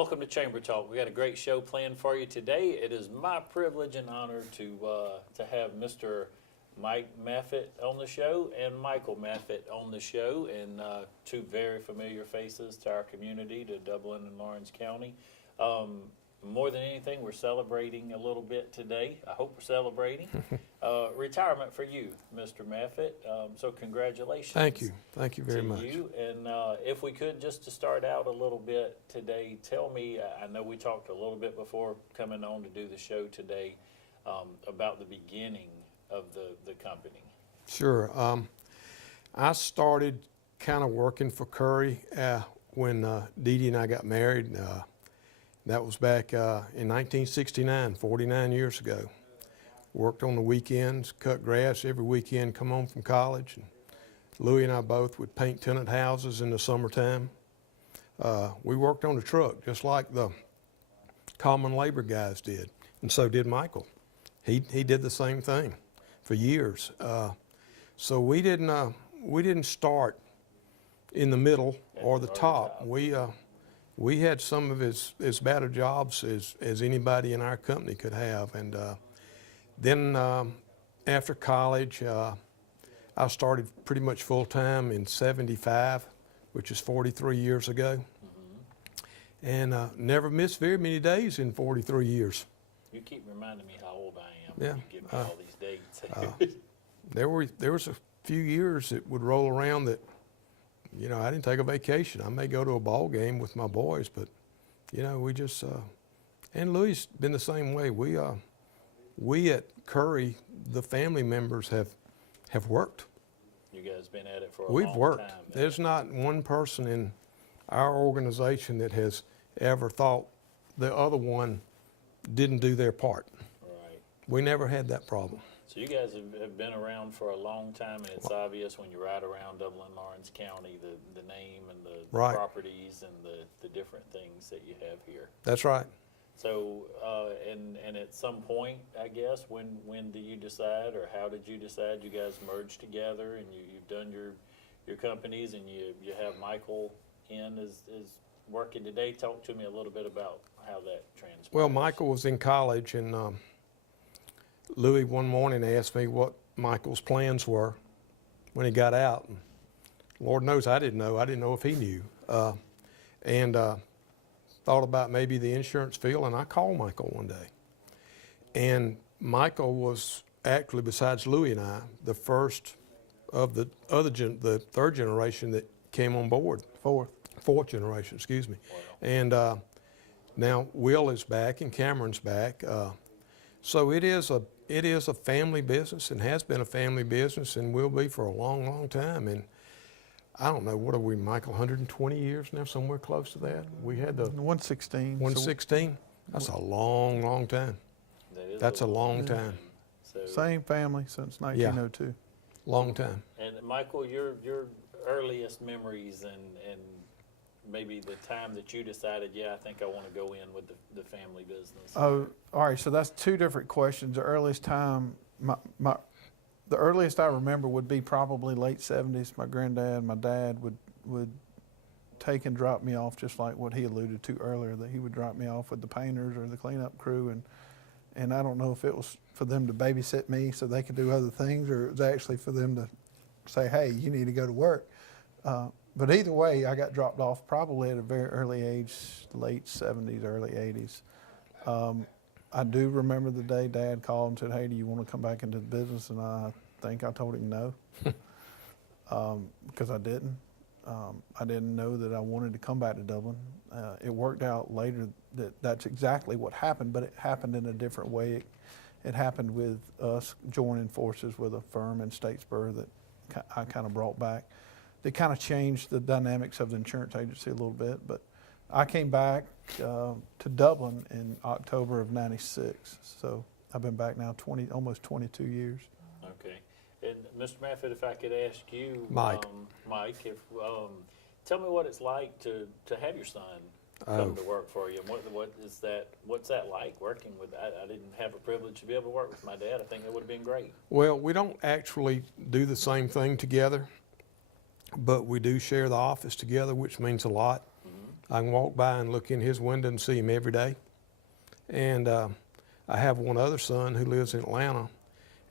welcome to Chamber Talk. We got a great show planned for you today. It is my privilege and honor to have Mr. Mike Maffett on the show and Michael Maffett on the show, and two very familiar faces to our community, to Dublin and Lawrence County. More than anything, we're celebrating a little bit today. I hope we're celebrating retirement for you, Mr. Maffett. So congratulations. Thank you. Thank you very much. You. And if we could, just to start out a little bit today, tell me, I know we talked a little bit before coming on to do the show today about the beginning of the company. Sure. I started kind of working for Curry when Dee Dee and I got married. That was back in 1969, 49 years ago. Worked on the weekends, cut grass every weekend, come home from college. And Louie and I both would paint tenant houses in the summertime. We worked on the truck just like the common labor guys did, and so did Michael. He did the same thing for years. So we didn't start in the middle or the top. We had some of as bad of jobs as anybody in our company could have. And then after college, I started pretty much full-time in '75, which is 43 years ago. And never missed very many days in 43 years. You keep reminding me how old I am. Yeah. You give me all these dates. There was a few years that would roll around that, you know, I didn't take a vacation. I may go to a ball game with my boys, but, you know, we just, and Louie's been the same way. We at Curry, the family members have worked. You guys been at it for a We've long worked. time. There's not one person in our organization that has ever thought the other one didn't do their part. Right. We never had that problem. So you guys have been around for a long time, and it's obvious when you ride around Dublin, Lawrence County, the name and the Right. properties and the different things that you have here. That's right. So, and at some point, I guess, when do you decide, or how did you decide you guys merged together and you've done your companies, and you have Michael in as working today? Talk to me a little bit about how that transpired. Well, Michael was in college, and Louie one morning asked me what Michael's plans were when he got out. And Lord knows I didn't know. I didn't know if he knew. And thought about maybe the insurance field, and I called Michael one day. And Michael was actually, besides Louie and I, the first of the third generation that came on board. Fourth generation, excuse me. Wow. And now Will is back and Cameron's back. So it is a family business, and has been a family business, and will be for a long, long time. And I don't know, what are we, Michael, 120 years now, somewhere close to that? We had the 116. 116. That's a long, long time. That's a long time. So, Same family since 1902. Long time. and Michael, your earliest memories and maybe the time that you decided, yeah, I think I want to go in with the family business. Oh, all right. So that's two different questions. The earliest time, the earliest I remember would be probably late 70s. My granddad, my dad would take and drop me off, just like what he alluded to earlier, that he would drop me off with the painters or the cleanup crew, and I don't know if it was for them to babysit me so they could do other things, or it was actually for them to say, hey, you need to go to work. But either way, I got dropped off probably at a very early age, late 70s, early 80s. I do remember the day Dad called and said, hey, do you want to come back into the business? And I think I told him no, because I didn't. I didn't know that I wanted to come back to Dublin. It worked out later that that's exactly what happened, but it happened in a different way. It happened with us joining forces with a firm in Statesboro that I kind of brought back. They kind of changed the dynamics of the insurance agency a little bit, but I came back to Dublin in October of '96, so I've been back now almost 22 years. Okay. And Mr. Maffett, if I could ask you, Mike, if tell me what it's like to have your son come to work for you. What's that like working with? I didn't have a privilege to be able to work with my dad. I think it would have been great. Well, we don't actually do the same thing together, but we do share the office together, which means a lot. I can walk by and look in his window and see him every day. And I have one other son who lives in Atlanta,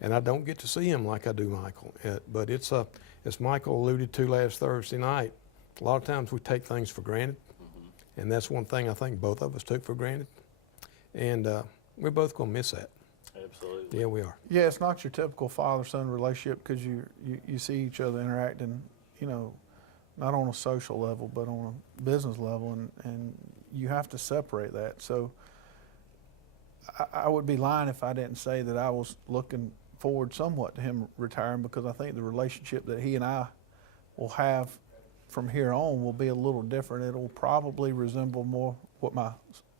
and I don't get to see him like I do Michael. But it's as Michael alluded to last Thursday night, a lot of times we take things for granted, and that's one thing I think both of us took for granted. And we're both going to miss that. Absolutely. Yeah, we are. Yeah, it's not your typical father-son relationship because you see each other interacting, you know, not on a social level, but on a business level, and you have to separate that. So I would be lying if I didn't say that I was looking forward somewhat to him retiring, because I think the relationship that he and I will have from here on will be a little different. It'll probably resemble more what my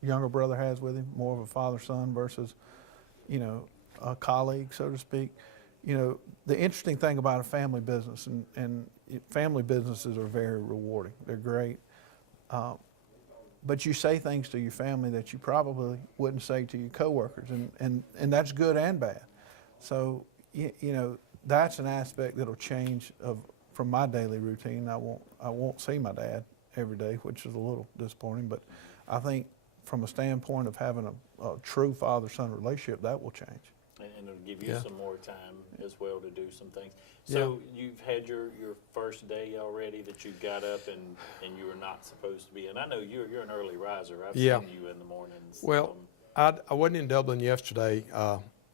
younger brother has with him, more of a father-son versus, you know, a colleague, so to speak. You know, the interesting thing about a family business, and family businesses are very rewarding. They're great. But you say things to your family that you probably wouldn't say to your coworkers, and that's good and bad. So, you know, that's an aspect that'll change from my daily routine. I won't see my dad every day, which is a little disappointing, but I think from a standpoint of having a true father-son relationship, that will change. And it'll give you Yeah. some more time as well to do some things. So you've had your first day already that you got up and you were not supposed to be. And I know you're an early riser. I've seen you in the mornings. Well, I wasn't in Dublin yesterday.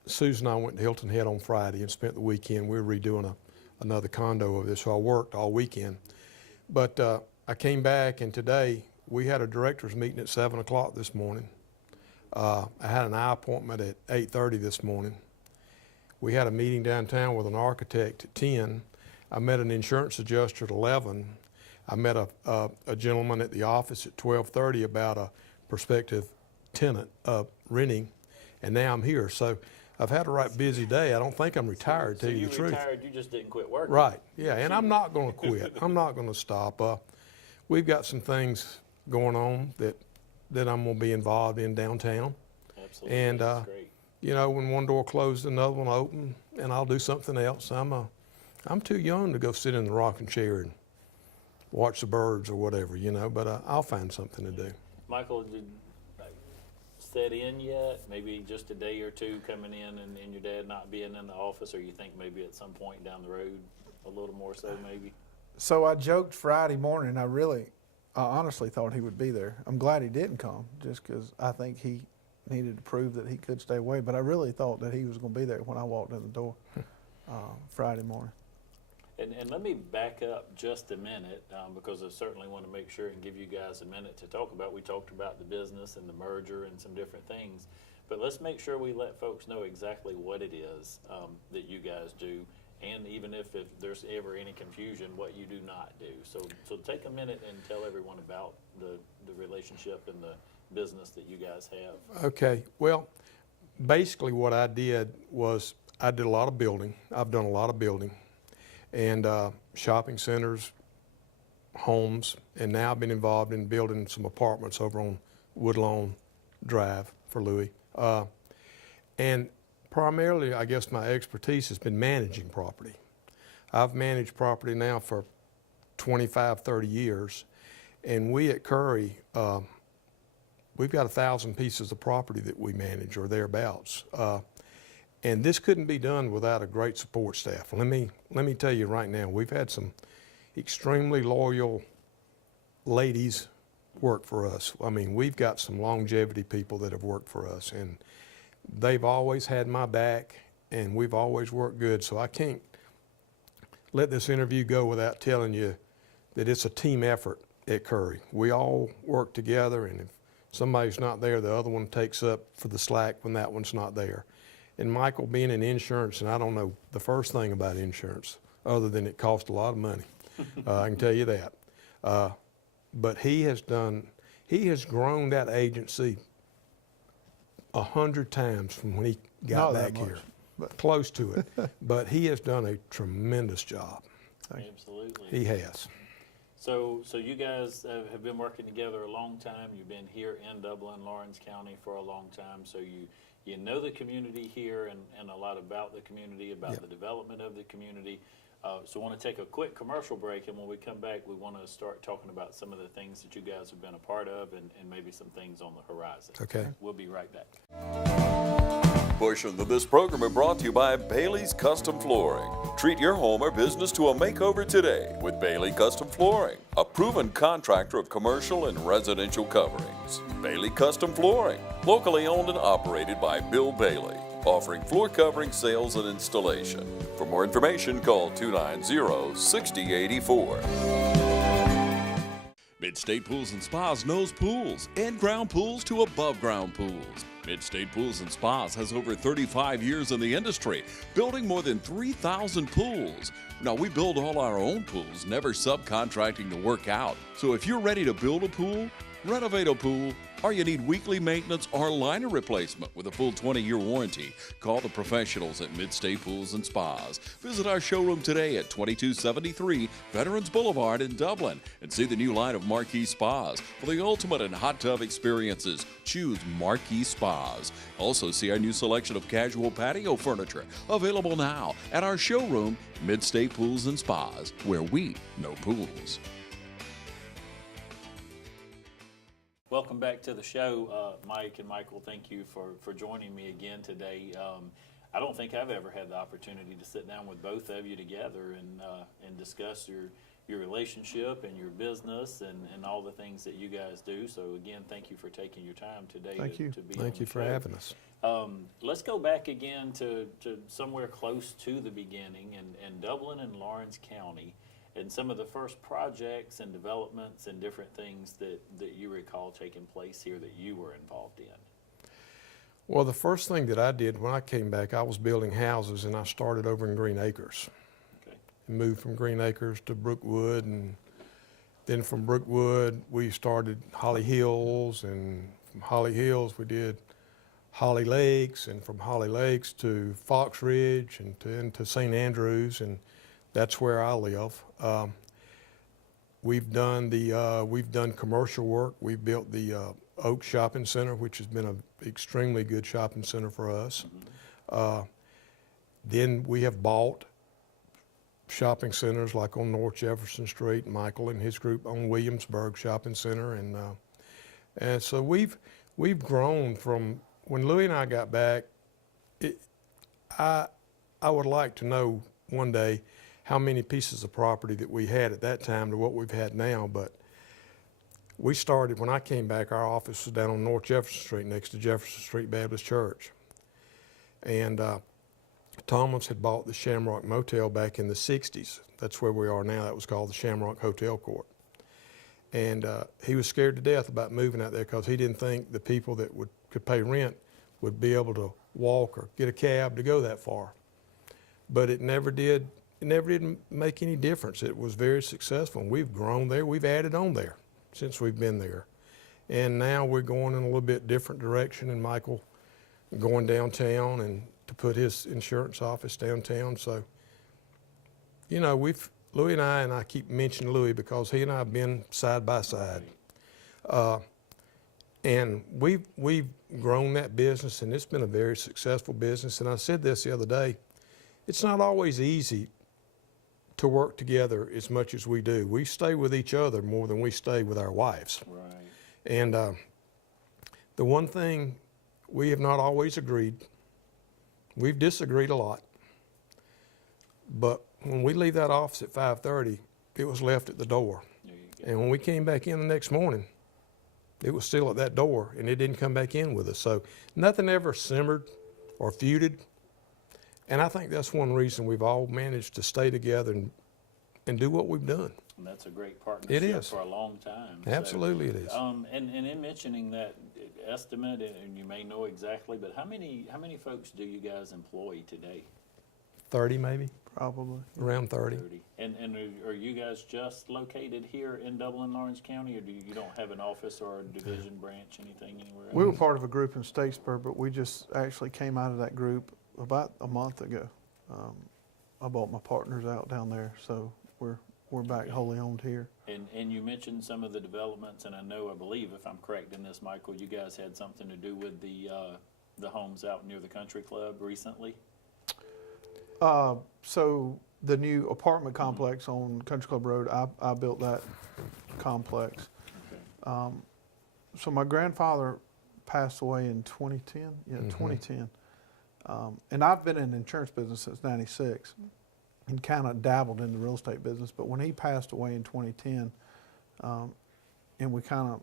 Susan and I went to Hilton Head on Friday and spent the weekend. We were redoing another condo over there, so I worked all weekend. But I came back, and today we had a directors meeting at 7 o'clock this morning. I had an eye appointment at 8:30 this morning. We had a meeting downtown with an architect at 10. I met an insurance adjuster at 11. I met a gentleman at the office at 12:30 about a prospective tenant renting, and now I'm here. So I've had a right busy day. I don't think I'm retired, to tell you the truth. So you retired, you just didn't quit working. Right, yeah, and I'm not going to quit. I'm not going to stop. We've got some things going on that I'm going to be involved in downtown. Absolutely, And that's great. you know, when one door closes, another one open, and I'll do something else. I'm too young to go sit in the rocking chair and watch the birds or whatever, you know. But I'll find something to do. Michael, did set in yet? Maybe just a day or two coming in and your dad not being in the office, or you think maybe at some point down the road a little more so maybe? So I joked Friday morning. I honestly thought he would be there. I'm glad he didn't come, just because I think he needed to prove that he could stay away. But I really thought that he was going to be there when I walked in the door Friday morning. And let me back up just a minute, because I certainly want to make sure and give you guys a minute to talk about. We talked about the business and the merger and some different things, but let's make sure we let folks know exactly what it is that you guys do, and even if there's ever any confusion, what you do not do. So take a minute and tell everyone about the relationship and the business that you guys have. Okay, well, basically what I did was I did a lot of building. I've done a lot of building, and shopping centers, homes, and now I've been involved in building some apartments over on Woodlawn Drive for Louis. And primarily, I guess my expertise has been managing property. I've managed property now for 25, 30 years, and we at Curry, we've got 1,000 pieces of property that we manage or thereabouts. And this couldn't be done without a great support staff. Let me tell you right now, we've had some extremely loyal ladies work for us. I mean, we've got some longevity people that have worked for us, and they've always had my back, and we've always worked good. So I can't let this interview go without telling you that it's a team effort at Curry. We all work together, and if somebody's not there, the other one takes up for the slack when that one's not there. And Michael being in insurance, and I don't know the first thing about insurance other than it costs a lot of money. I can tell you that. But he has grown that agency 100 times from when he got Not that back much, here. but- Close to it. But he has done a tremendous job. Absolutely. He has. So you guys have been working together a long time. You've been here in Dublin, Lawrence County for a long time. So you know the community here and a lot about the community, about Yep. the development of the community. So I want to take a quick commercial break, and when we come back, we want to start talking about some of the things that you guys have been a part of and maybe some things on the horizon. Okay. We'll be right back. Portions of this program are brought to you by Bailey's Custom Flooring. Treat your home or business to a makeover today with Bailey Custom Flooring, a proven contractor of commercial and residential coverings. Bailey Custom Flooring, locally owned and operated by Bill Bailey, offering floor covering sales and installation. For more information, call 290-6084. Mid-State Pools and Spas knows pools, in-ground pools to above-ground pools. Mid-State Pools and Spas has over 35 years in the industry, building more than 3,000 pools. Now, we build all our own pools, never subcontracting the work out. So if you're ready to build a pool, renovate a pool, or you need weekly maintenance or liner replacement with a full 20-year warranty, call the professionals at Mid-State Pools and Spas. Visit our showroom today at 2273 Veterans Boulevard in Dublin and see the new line of Marquee Spas. For the ultimate in hot tub experiences, choose Marquee Spas. Also see our new selection of casual patio furniture available now at our showroom, Mid-State Pools and Spas, where we know pools. Welcome back to the show, Mike and Michael. Thank you for joining me again today. I don't think I've ever had the opportunity to sit down with both of you together and discuss your relationship and your business and all the things that you guys do. So again, thank you for taking your time today Thank you. to be on Thank the you for show. having us. Let's go back again to somewhere close to the beginning in Dublin and Lawrence County, and some of the first projects and developments and different things that you recall taking place here that you were involved in. Well, the first thing that I did when I came back, I was building houses, and I started over in Green Acres. Okay. Moved from Green Acres to Brookwood, and then from Brookwood we started Holly Hills, and from Holly Hills we did Holly Lakes, and from Holly Lakes to Fox Ridge, and into St. Andrews, and that's where I live. We've done commercial work. We've built the Oak Shopping Center, which has been an extremely good shopping center for us. Then we have bought shopping centers like on North Jefferson Street. Michael and his group own Williamsburg Shopping Center, and so we've grown from when Louis and I got back. I would like to know one day how many pieces of property that we had at that time to what we've had now, but we started, when I came back, our office was down on North Jefferson Street next to Jefferson Street Baptist Church. And Thomas had bought the Shamrock Motel back in the 60s. That's where we are now. That was called the Shamrock Hotel Court. And he was scared to death about moving out there because he didn't think the people that could pay rent would be able to walk or get a cab to go that far. But it never did make any difference. It was very successful, and we've grown there. We've added on there since we've been there. And now we're going in a little bit different direction, and Michael going downtown and to put his insurance office downtown. So, you know, Louis and I keep mentioning Louis because he and I have been side by side. And we've grown that business, and it's been a very successful business. And I said this the other day, it's not always easy to work together as much as we do. We stay with each other more than we stay with our wives. Right. And the one thing we have not always agreed, we've disagreed a lot, but when we leave that office at 5:30, it was left at the door. There you go. And when we came back in the next morning, it was still at that door, and it didn't come back in with us. So nothing ever simmered or feuded. And I think that's one reason we've all managed to stay together and do what we've done. And that's a great partnership is. for a long time. Absolutely it is. And in mentioning that estimate, and you may know exactly, but how many folks do you guys employ today? 30 maybe, Probably. around 30. 30. And are you guys just located here in Dublin, Lawrence County, or you don't have an office or a division branch, anything anywhere else? We were part of a group in Statesboro, but we just actually came out of that group about a month ago. I bought my partners out down there, so we're back wholly owned here. And you mentioned some of the developments, and I believe, if I'm correct in this, Michael, you guys had something to do with the homes out near the country club recently? So the new apartment complex on Country Club Road, I built that complex. Okay. So my grandfather passed away in 2010. Yeah, Mhm. 2010. And I've been in the insurance business since '96, and kind of dabbled in the real estate business. But when he passed away in 2010, and we kind of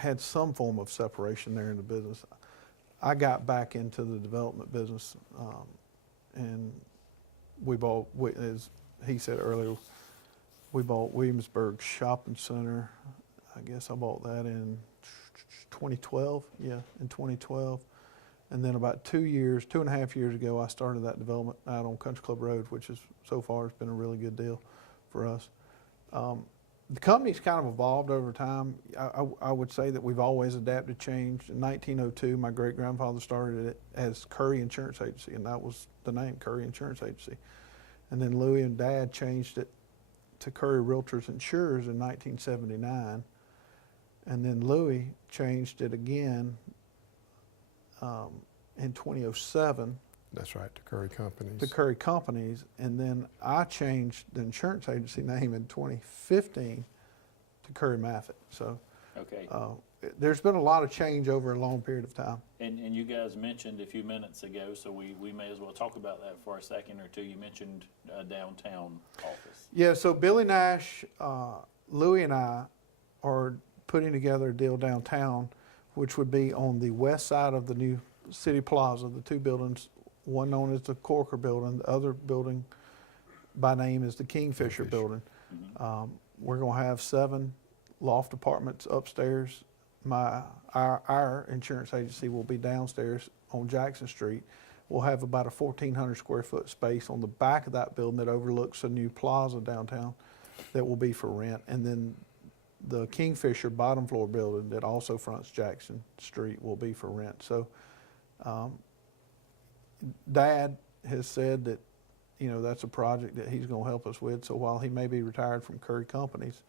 had some form of separation there in the business, I got back into the development business, and we bought, as he said earlier, we bought Williamsburg Shopping Center. I guess I bought that in 2012. Yeah, in 2012. And then about 2.5 years ago, I started that development out on Country Club Road, which is so far has been a really good deal for us. The company's kind of evolved over time. I would say that we've always adapted, changed. In 1902, my great-grandfather started it as Curry Insurance Agency, and that was the name, Curry Insurance Agency. And then Louis and Dad changed it to Curry Realtors Insurers in 1979. And then Louis changed it again in 2007 That's right, the Curry Companies. to Curry Companies, and then I changed the insurance agency name in 2015 to Curry Maffett. So Okay. there's been a lot of change over a long period of time. And you guys mentioned a few minutes ago, so we may as well talk about that for a second or two. You mentioned a downtown office. Yeah, so Billy Nash, Louis and I are putting together a deal downtown, which would be on the west side of the new City Plaza, the two buildings, one known as the Corker Building, the other building by name is the Kingfisher Building. We're going to have 7 loft apartments upstairs. Our insurance agency will be downstairs on Jackson Street. We'll have about a 1,400 square foot space on the back of that building that overlooks a new plaza downtown that will be for rent. And then the Kingfisher bottom floor building that also fronts Jackson Street will be for rent. So Dad has said that, you know, that's a project that he's going to help us with. So while he may be retired from Curry Companies,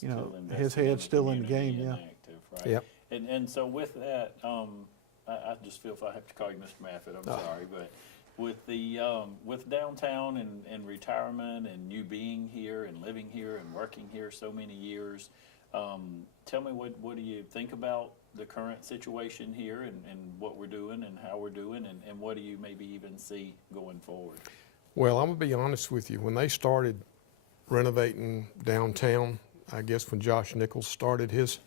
you know, Still his invested head's still in the community game, and yeah. active, right? Yep. And so with that, I just feel if I have to call you Mr. Maffett, I'm sorry, but with the with downtown and retirement and you being here and living here and working here so many years, tell me what do you think about the current situation here and what we're doing and how we're doing and what do you maybe even see going forward? Well, I'm gonna be honest with you. When they started renovating downtown, I guess when Josh Nichols started his,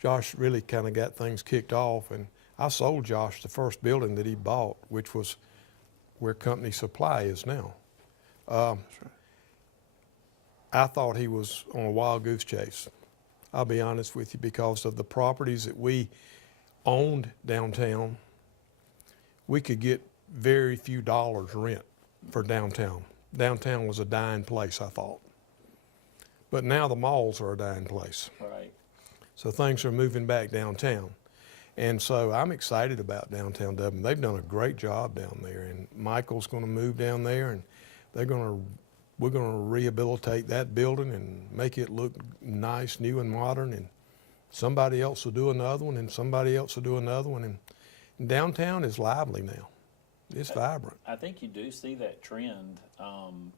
Josh really kind of got things kicked off, and I sold Josh the first building that he bought, which was where Company Supply is now. I thought he was on a wild goose chase. I'll be honest with you, because of the properties that we owned downtown, we could get very few dollars rent for downtown. Downtown was a dying place, I thought. But now the malls are a dying place. Right. So things are moving back downtown. And so I'm excited about downtown Dublin. They've done a great job down there, and Michael's gonna move down there, and we're gonna rehabilitate that building and make it look nice, new and modern, and somebody else will do another one, and somebody else will do another one, and downtown is lively now. It's vibrant. I think you do see that trend.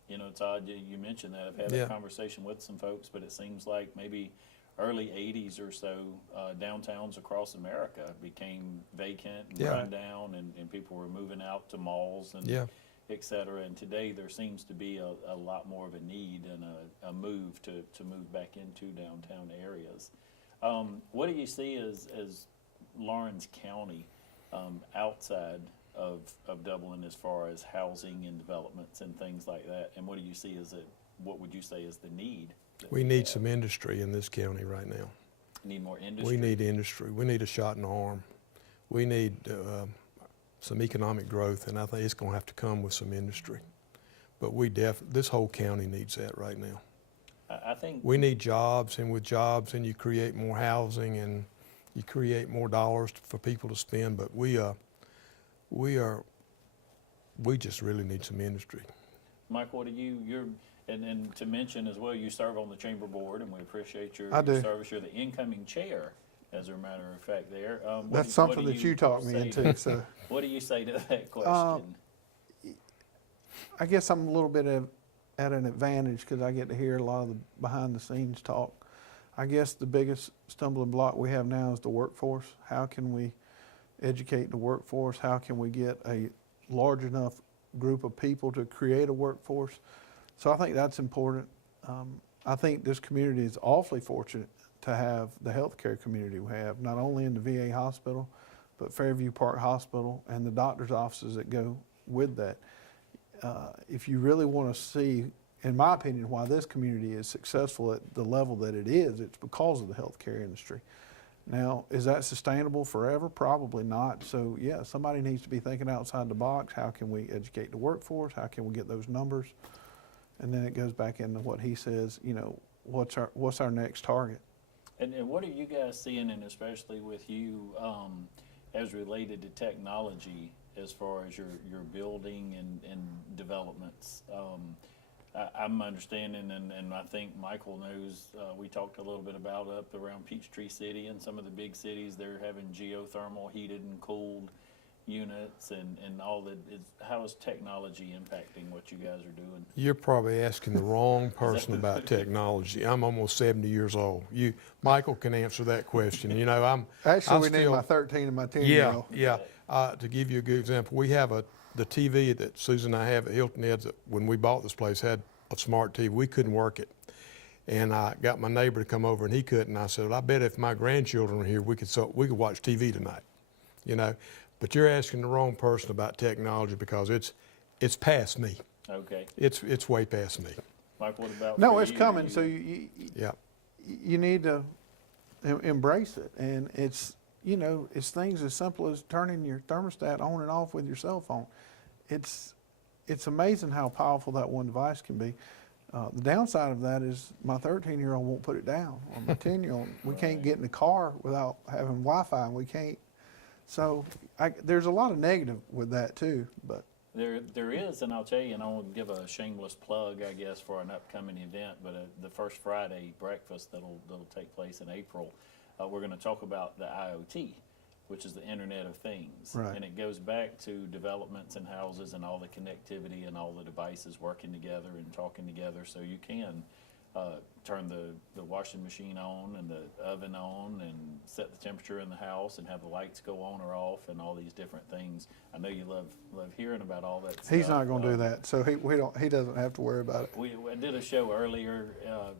You know, it's odd you mentioned that. I've had Yeah. a conversation with some folks, but it seems like maybe early 80s or so, downtowns across America became vacant and Yeah. run down, and people were moving out to malls and Yeah. et cetera. And today there seems to be a lot more of a need and a move to move back into downtown areas. What do you see as Lawrence County outside of Dublin as far as housing and developments and things like that? And what do you see what would you say is the need? We need some industry in this county right now. Need more industry? We need industry. We need a shot in the arm. We need some economic growth, and I think it's gonna have to come with some industry. But this whole county needs that right now. I think We need jobs, and with jobs, and you create more housing, and you create more dollars for people to spend, but we just really need some industry. Mike, what do and to mention as well, you serve on the chamber board, and we appreciate your I do. service. You're the incoming chair, as a matter of fact. There. That's something that you talked me into. So What do you say to that question? I guess I'm a little bit at an advantage because I get to hear a lot of the behind the scenes talk. I guess the biggest stumbling block we have now is the workforce. How can we educate the workforce? How can we get a large enough group of people to create a workforce? So I think that's important. I think this community is awfully fortunate to have the healthcare community we have, not only in the VA hospital, but Fairview Park Hospital and the doctor's offices that go with that. If you really want to see, in my opinion, why this community is successful at the level that it is, it's because of the healthcare industry. Now, is that sustainable forever? Probably not. So yeah, somebody needs to be thinking outside the box. How can we educate the workforce? How can we get those numbers? And then it goes back into what he says, you know, what's our next target? And what are you guys seeing, and especially with you, as related to technology, as far as your building and developments? I'm understanding, and I think Michael knows, we talked a little bit about up around Peachtree City and some of the big cities, they're having geothermal heated and cooled units and all that. How is technology impacting what you guys are doing? You're probably asking the wrong person about technology. I'm almost 70 years old. Michael can answer that question. You know, Actually, we need my 13 and my 10-year-old. Yeah. To give you a good example, we have the TV that Susan and I have at Hilton Heads. When we bought this place, had a smart TV. We couldn't work it, and I got my neighbor to come over, and he couldn't. I said, well, I bet if my grandchildren were here, we could watch TV tonight. You know. But you're asking the wrong person about technology because it's past me. Okay. It's way past me. Mike, what about No, for it's you? coming. So you need to embrace it, and it's, you know, it's things as simple as turning your thermostat on and off with your cell phone. It's amazing how powerful that one device can be. The downside of that is my 13-year-old won't put it down, or my 10-year-old. We can't get in the car without having Wi-Fi, and we can't. So there's a lot of negative with that too, but. There is, and I'll tell you, and I won't give a shameless plug, I guess, for an upcoming event, but the first Friday breakfast that'll take place in April, we're going to talk about the IoT, which is the Internet of Things. Right. And it goes back to developments in houses and all the connectivity and all the devices working together and talking together, so you can turn the washing machine on and the oven on and set the temperature in the house and have the lights go on or off and all these different things. I know you love hearing about all that stuff. He's not going to do that, so he doesn't have to worry about it. I did a show earlier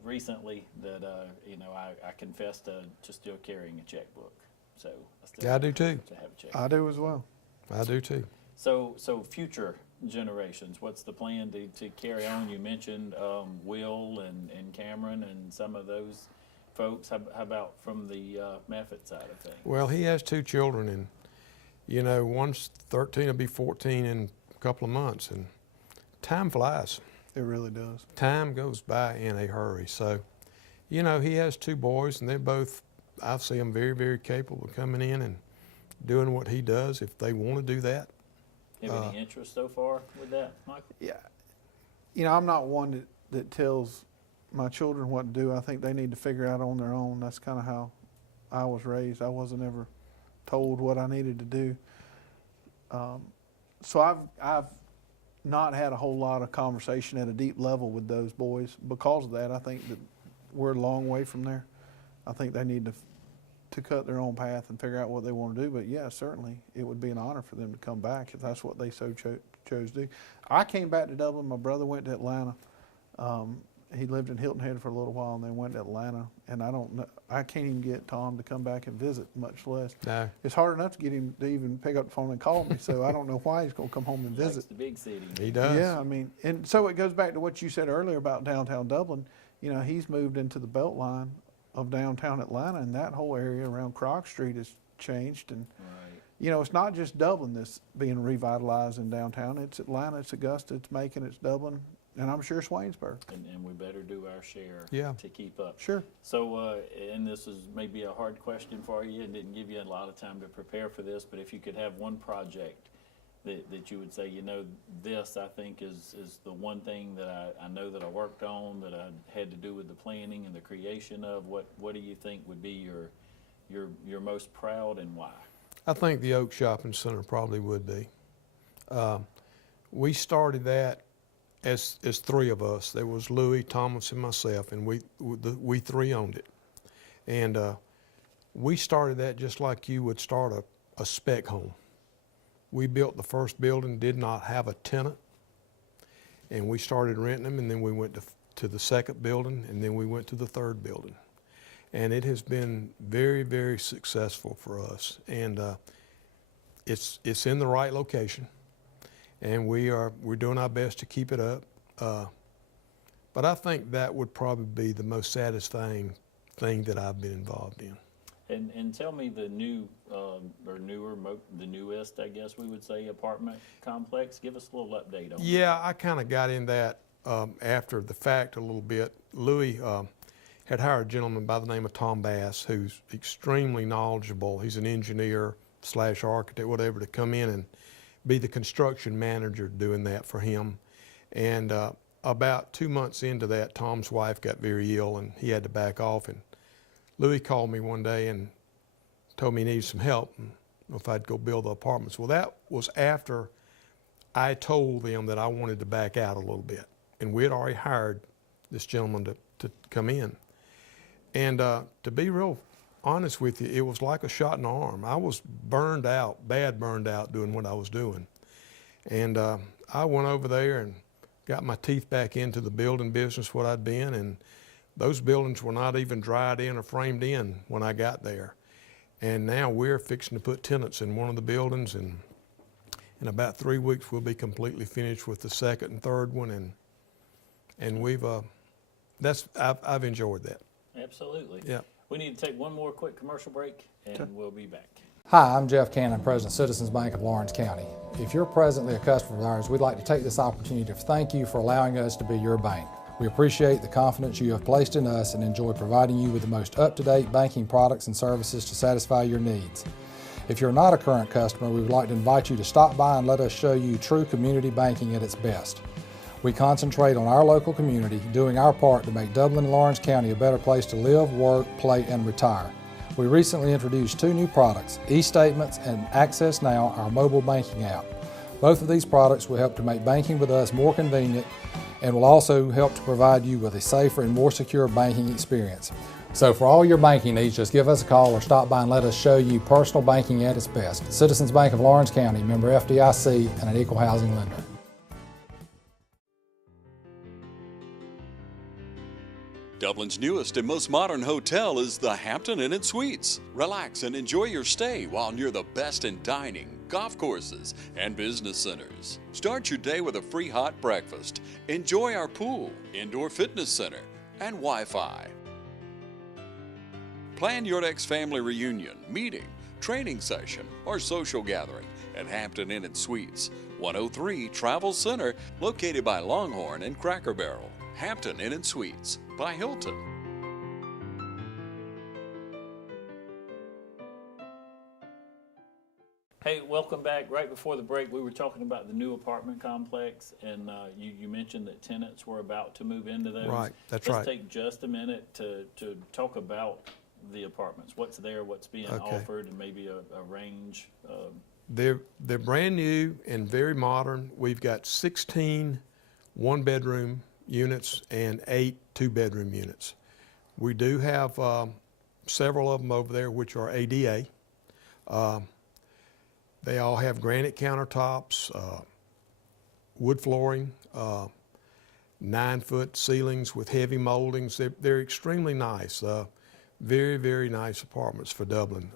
recently that you know, I confessed to just still carrying a checkbook, so I still I do too. to have a checkbook. I do as well. I do too. So future generations, what's the plan to carry on? You mentioned Will and Cameron and some of those folks. How about from the Maffett side of things? Well, he has 2 children, and you know, one's 13, will be 14 in a couple of months, and time flies. It really does. Time goes by in a hurry. So, you know, he has 2 boys, and they're both, I see them very, very capable of coming in and doing what he does if they want to do that. Have any interest so far with that, Michael? Yeah. You know, I'm not one that tells my children what to do. I think they need to figure out on their own. That's kind of how I was raised. I wasn't ever told what I needed to do. So I've not had a whole lot of conversation at a deep level with those boys. Because of that, I think that we're a long way from there. I think they need to cut their own path and figure out what they want to do. But yeah, certainly it would be an honor for them to come back if that's what they so chose to do. I came back to Dublin. My brother went to Atlanta. He lived in Hilton Head for a little while and then went to Atlanta. And I can't even get Tom to come back and visit, much less. No. It's hard enough to get him to even pick up the phone and call me. So I don't know why he's going to come home and Likes visit. the big city. He does. Yeah, I mean, and so it goes back to what you said earlier about downtown Dublin. You know, he's moved into the Beltline of downtown Atlanta, and that whole area around Croc Street has changed. And Right. you know, it's not just Dublin that's being revitalized in downtown. It's Atlanta, it's Augusta, it's Macon, it's Dublin, and I'm sure Swainsburg. And we better do our share Yeah. to keep up. Sure. So, and this is maybe a hard question for you, and didn't give you a lot of time to prepare for this, but if you could have one project that you would say, you know, this I think is the one thing that I know that I worked on, that I had to do with the planning and the creation of, what do you think would be your most proud, and why? I think the Oak Shopping Center probably would be. We started that as three of us. There was Louis, Thomas, and myself, and we three owned it. And we started that just like you would start a spec home. We built the first building, did not have a tenant, and we started renting them, and then we went to the second building, and then we went to the third building. And it has been very, very successful for us. And it's in the right location, and we're doing our best to keep it up. But I think that would probably be the most satisfying thing that I've been involved in. And tell me the new, or newer, the newest, I guess we would say, apartment complex. Give us a little update on it. Yeah, I kind of got in that after the fact a little bit. Louis had hired a gentleman by the name of Tom Bass, who's extremely knowledgeable. He's an engineer / architect, whatever, to come in and be the construction manager doing that for him. And about 2 months into that, Tom's wife got very ill and he had to back off. And Louis called me one day and told me he needed some help and if I'd go build the apartments. Well, that was after I told them that I wanted to back out a little bit. And we had already hired this gentleman to come in. And to be real honest with you, it was like a shot in the arm. I was burned out, burned out doing what I was doing. And I went over there and got my teeth back into the building business, what I'd been, and those buildings were not even dried in or framed in when I got there. And now we're fixing to put tenants in one of the buildings, and in about 3 weeks we'll be completely finished with the second and third one, and we've I've enjoyed that. Absolutely. Yeah. We need to take one more quick commercial break, and we'll be back. Hi, I'm Jeff Cannon, President of Citizens Bank of Lawrence County. If you're presently a customer of ours, we'd like to take this opportunity to thank you for allowing us to be your bank. We appreciate the confidence you have placed in us and enjoy providing you with the most up-to-date banking products and services to satisfy your needs. If you're not a current customer, we would like to invite you to stop by and let us show you true community banking at its best. We concentrate on our local community, doing our part to make Dublin and Lawrence County a better place to live, work, play, and retire. We recently introduced 2 new products, eStatements and Access Now, our mobile banking app. Both of these products will help to make banking with us more convenient and will also help to provide you with a safer and more secure banking experience. So for all your banking needs, just give us a call or stop by and let us show you personal banking at its best. Citizens Bank of Lawrence County, member FDIC, and an equal housing lender. Dublin's newest and most modern hotel is the Hampton Inn & Suites. Relax and enjoy your stay while near the best in dining, golf courses, and business centers. Start your day with a free hot breakfast. Enjoy our pool, indoor fitness center, and Wi-Fi. Plan your next family reunion, meeting, training session, or social gathering at Hampton Inn & Suites, 103 Travel Center, located by Longhorn and Cracker Barrel. Hampton Inn & Suites by Hilton. Hey, welcome back. Right before the break, we were talking about the new apartment complex, and you mentioned that tenants were about to move into those. Right, that's Let's right. take just a minute to talk about the apartments. What's there, what's being offered, and maybe a range. They're brand new and very modern. We've got 16 one-bedroom units and 8 two-bedroom units. We do have several of them over there which are ADA. They all have granite countertops, wood flooring, 9-foot ceilings with heavy moldings. They're extremely nice. Very, very nice apartments for Dublin.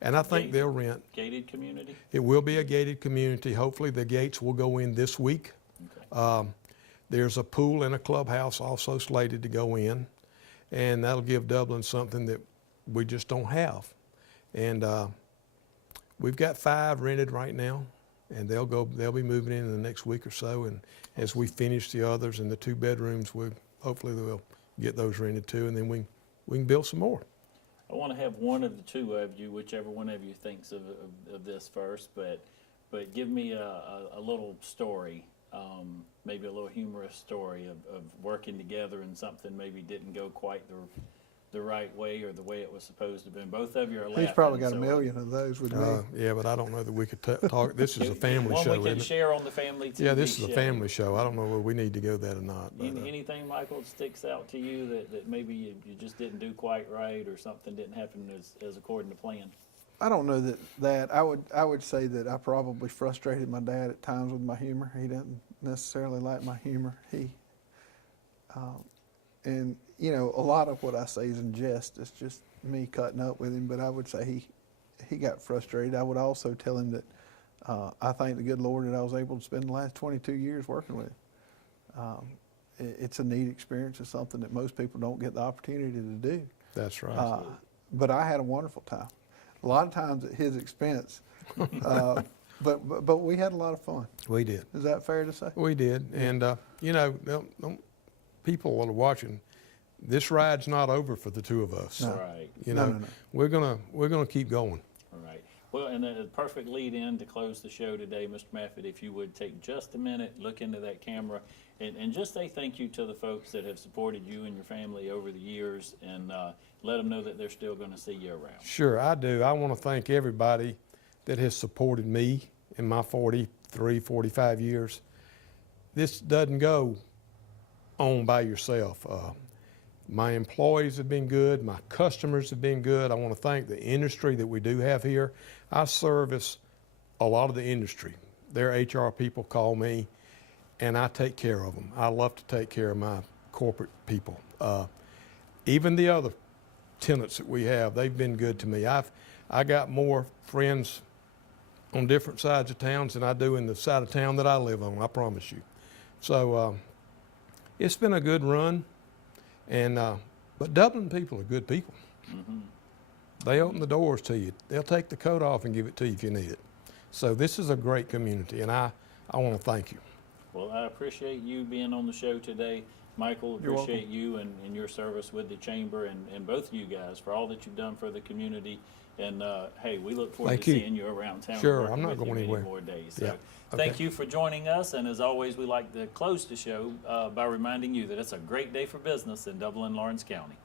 And I think they'll rent. Gated community? It will be a gated community. Hopefully the gates will go in this week. Okay. There's a pool and a clubhouse also slated to go in, and that'll give Dublin something that we just don't have. And we've got 5 rented right now, and they'll be moving in the next week or so. And as we finish the others in the 2 bedrooms, hopefully we'll get those rented too, and then we can build some more. I want to have one of the two of you, whichever one of you thinks of this first, but give me a little story, maybe a little humorous story of working together and something maybe didn't go quite the right way or the way it was supposed to be. Both of you are laughing. He's probably got a so- million of those with me. Yeah, but I don't know that we could talk. This is a family One show, we can isn't it? share on the family TV Yeah, this is a show. family show. I don't know whether we need to go that or not. But, Anything, Michael, that sticks out to you that maybe you just didn't do quite right or something didn't happen as according to plan? I don't know that I would say that I probably frustrated my dad at times with my humor. He doesn't necessarily like my humor. And you know, a lot of what I say is in jest. It's just me cutting up with him. But I would say he got frustrated. I would also tell him that I thank the good Lord that I was able to spend the last 22 years working with him. It's a neat experience. It's something that most people don't get the opportunity to do. that's right. But I had a wonderful time. A lot of times at his expense, but we had a lot of fun. We did. Is that fair to say? We did. And, you know, people that are watching, this ride's not over for the two of us. No. Right. You No, know, no, no. we're gonna keep going. All right. Well, and a perfect lead in to close the show today, Mr. Maffett, if you would take just a minute, look into that camera, and just say thank you to the folks that have supported you and your family over the years, and let them know that they're still going to see you around. Sure, I do. I want to thank everybody that has supported me in my 43, 45 years. This doesn't go on by yourself. My employees have been good. My customers have been good. I want to thank the industry that we do have here. I service a lot of the industry. Their HR people call me, and I take care of them. I love to take care of my corporate people. Even the other tenants that we have, they've been good to me. I got more friends on different sides of towns than I do in the side of town that I live on, I promise you. So it's been a good run, and but Dublin people are good people. Mm-hmm. They open the doors to you. They'll take the coat off and give it to you if you need it. So this is a great community, and I want to thank you. Well, I appreciate you being on the show today. Michael, You're appreciate you and your service with the chamber and both of you guys for all that you've done for the community. And hey, we look forward Thank to you. seeing you around town. Sure, working I'm not with you going many anywhere. more days. So Yeah, thank okay. you for joining us. And as always, we like to close the show by reminding you that it's a great day for business in Dublin, Lawrence County.